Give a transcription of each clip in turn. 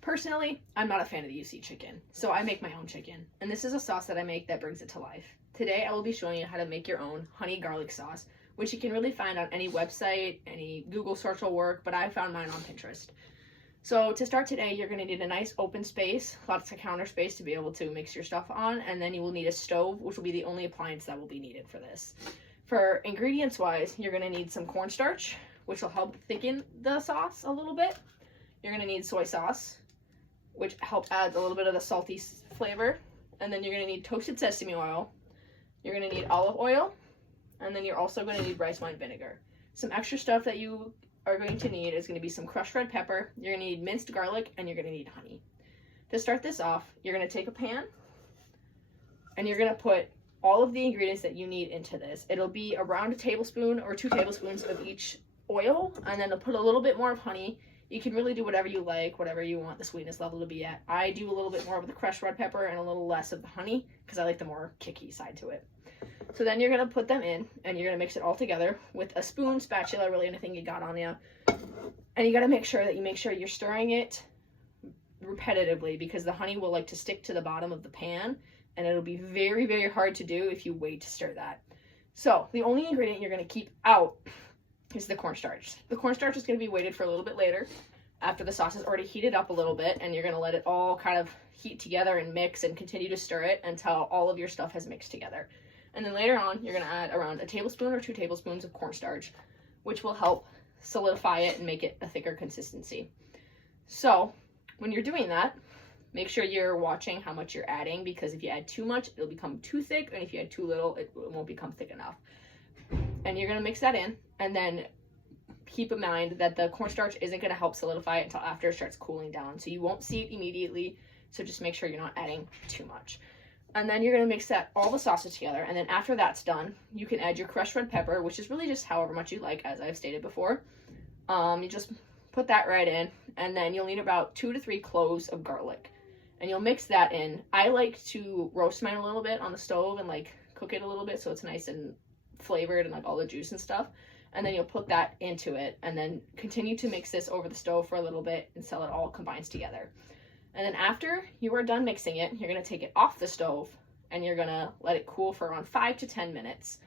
Personally, I'm not a fan of the UC chicken, so I make my own chicken. And this is a sauce that I make that brings it to life. Today, I will be showing you how to make your own honey garlic sauce, which you can really find on any website, any Google search will work, but I found mine on Pinterest. So to start today, you're going to need a nice open space, lots of counter space to be able to mix your stuff on, and then you will need a stove, which will be the only appliance that will be needed for this. For ingredients wise, you're going to need some cornstarch, which will help thicken the sauce a little bit. You're going to need soy sauce, which help add a little bit of the salty flavor. And then you're going to need toasted sesame oil. You're going to need olive oil. And then you're also going to need rice wine vinegar. Some extra stuff that you are going to need is going to be some crushed red pepper. You're going to need minced garlic, and you're going to need honey. To start this off, you're going to take a pan, and you're going to put all of the ingredients that you need into this. It'll be around a tablespoon or 2 tablespoons of each oil, and then I'll put a little bit more of honey. You can really do whatever you like, whatever you want the sweetness level to be at. I do a little bit more of the crushed red pepper and a little less of the honey because I like the more kicky side to it. So then you're going to put them in, and you're going to mix it all together with a spoon, spatula, really anything you got on you. And you got to make sure that you're stirring it repetitively because the honey will like to stick to the bottom of the pan, and it'll be very, very hard to do if you wait to stir that. So the only ingredient you're going to keep out is the cornstarch. The cornstarch is going to be weighted for a little bit later after the sauce is already heated up a little bit, and you're going to let it all kind of heat together and mix and continue to stir it until all of your stuff has mixed together. And then later on, you're going to add around a tablespoon or 2 tablespoons of cornstarch, which will help solidify it and make it a thicker consistency. So when you're doing that, make sure you're watching how much you're adding, because if you add too much, it'll become too thick, and if you add too little, it won't become thick enough. And you're going to mix that in, and then keep in mind that the cornstarch isn't going to help solidify it until after it starts cooling down. So you won't see it immediately, so just make sure you're not adding too much. And then you're going to mix all the sauces together, and then after that's done, you can add your crushed red pepper, which is really just however much you like, as I've stated before. You just put that right in, and then you'll need about 2 to 3 cloves of garlic. And you'll mix that in. I like to roast mine a little bit on the stove and like cook it a little bit so it's nice and flavored and like all the juice and stuff. And then you'll put that into it, and then continue to mix this over the stove for a little bit until it all combines together. And then after you are done mixing it, you're going to take it off the stove, and you're going to let it cool for around 5 to 10 minutes.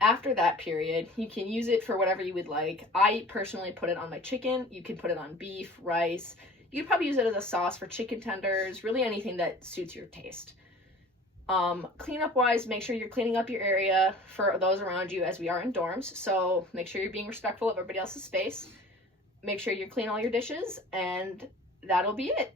After that period, you can use it for whatever you would like. I personally put it on my chicken. You can put it on beef, rice. You could probably use it as a sauce for chicken tenders, really anything that suits your taste. Cleanup wise, make sure you're cleaning up your area for those around you, as we are in dorms. So make sure you're being respectful of everybody else's space. Make sure you clean all your dishes, and that'll be it.